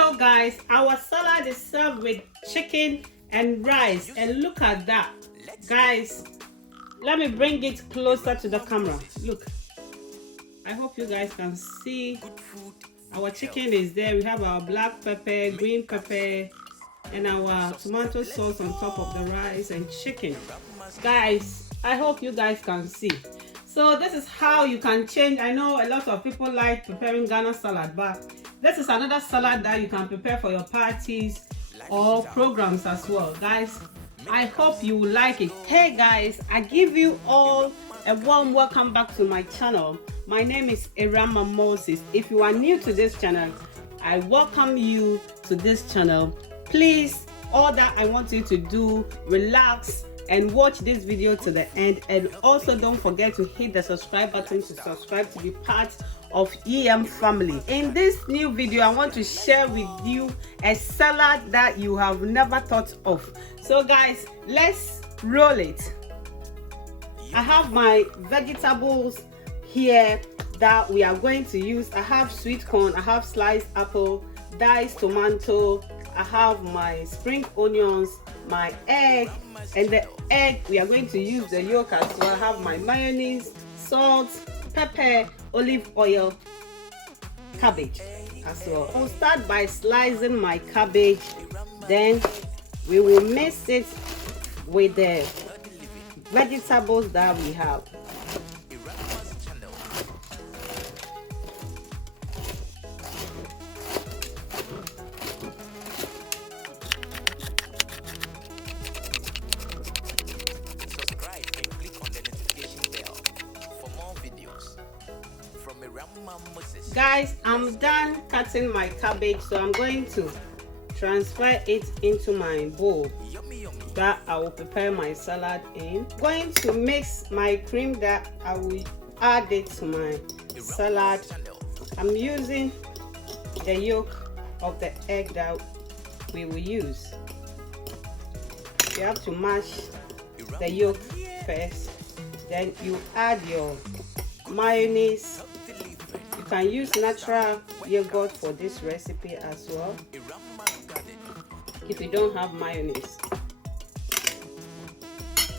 Hello guys, our salad is served with chicken and rice, and look at that guys. Let me bring it closer to the camera. Look, I hope you guys can see. Our chicken is there. We have our black pepper, green pepper, and our tomato sauce on top of the rice and chicken. Guys, I hope you guys can see. So this is how you can change. I know a lot of people like preparing Ghana salad, but this is another salad that you can prepare for your parties or programs as well. Guys, I hope you will like it. Hey guys, I give you all a warm welcome back to my channel. My name is Irama Moses. If you are new to this channel, I welcome you to this channel. Please, all that I want you to do, relax and watch this video to the end, and also don't forget to hit the subscribe button to subscribe to be part of EM family. In this new video, I want to share with you a salad that you have never thought of. So guys, let's roll it. I have my vegetables here that we are going to use. I have sweet corn, I have sliced apple, diced tomato, I have my spring onions, my egg, and the egg we are going to use the yolk as well. I have my mayonnaise, salt, pepper, olive oil, cabbage as well. I'll start by slicing my cabbage, then we will mix it with the vegetables that we have. Guys, I'm done cutting my cabbage, so I'm going to transfer it into my bowl that I will prepare my salad in. I'm going to mix my cream that I will add it to my salad. I'm using the yolk of the egg that we will use. You have to mash the yolk first, then you add your mayonnaise. You can use natural yogurt for this recipe as well if you don't have mayonnaise.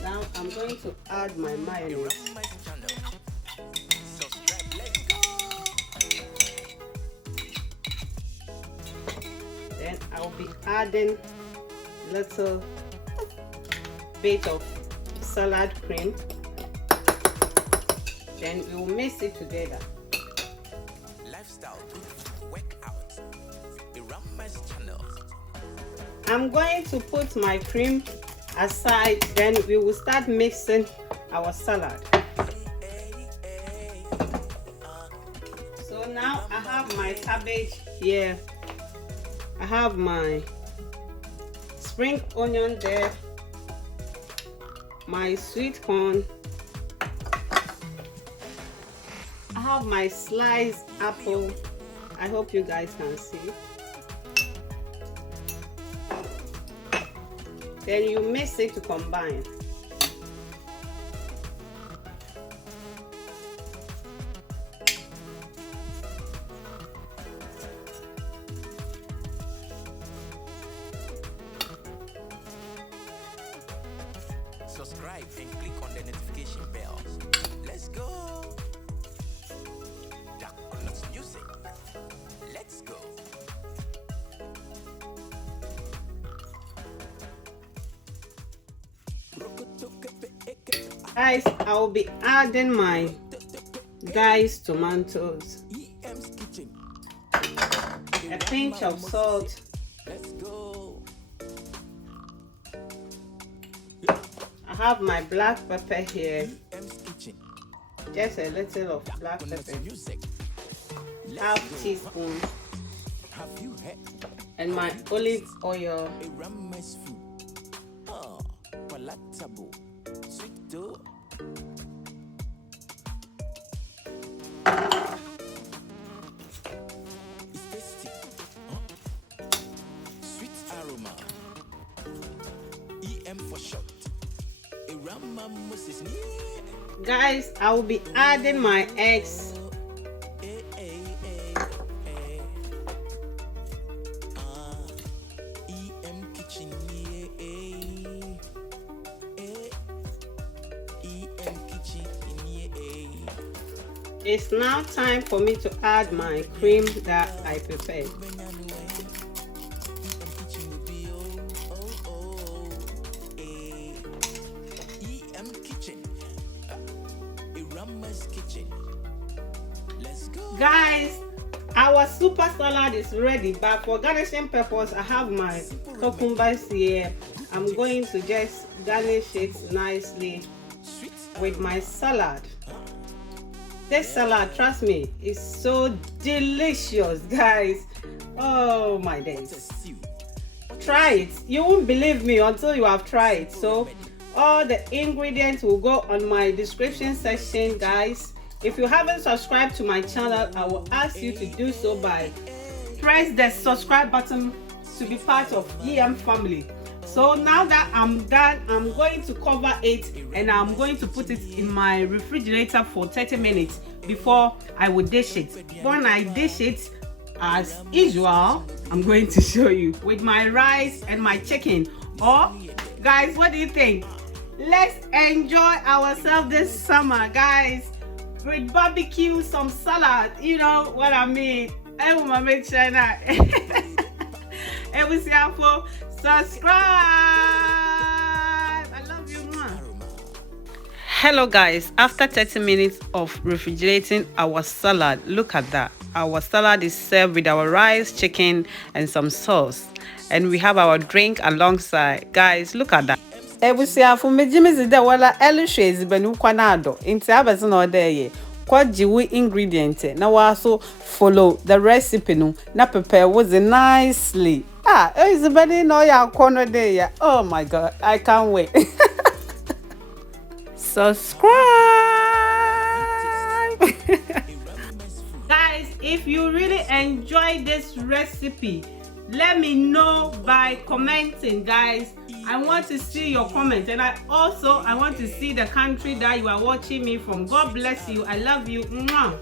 Now I'm going to add my mayonnaise. Then I'll be adding a little bit of salad cream. Then we will mix it together. I'm going to put my cream aside, then we will start mixing our salad. So now I have my cabbage here. I have my spring onion there, my sweet corn. I have my sliced apple. I hope you guys can see. Then you mix it to combine. Subscribe and click on the notification bell. Let's go. Jack on music. Let's go. Guys, I will be adding my diced tomatoes, a pinch of salt, I have my black pepper here, just a little of black pepper, half teaspoon, and my olive oil. Sweet aroma. EM for short. Guys, I will be adding my eggs. It's now time for me to add my cream that I prepared. Guys, our super salad is ready, but for garnishing purpose, I have my cucumbers here. I'm going to just garnish it nicely with my salad. This salad, trust me, is so delicious, guys. Oh my days. Try it. You won't believe me until you have tried it. So all the ingredients will go on my description section, guys. If you haven't subscribed to my channel, I will ask you to do so by press the subscribe button to be part of EM family. So now that I'm done, I'm going to cover it and I'm going to put it in my refrigerator for 30 minutes before I will dish it. When I dish it, as usual, I'm going to show you with my rice and my chicken. Or guys, what do you think? Let's enjoy ourselves this summer, guys, with barbecue, some salad, you know what I mean. I want to make sure that subscribe. I love you, man. Hello guys, after 30 minutes of refrigerating our salad, look at that. Our salad is served with our rice, chicken and some sauce, and we have our drink alongside. Guys, look at that. Ebusiafo mejimizi de wala elushezi benu kwanado inti abezi no de ye kwa jiwi ingredient na waso follow the recipe no na prepare was nicely. Is bedi no ya kono de ya. Oh my god, I can't wait. Subscribe. Guys, if you really enjoy this recipe, let me know by commenting, guys. I want to see your comments, and I want to see the country that you are watching me from. God bless you. I love you. Mwah.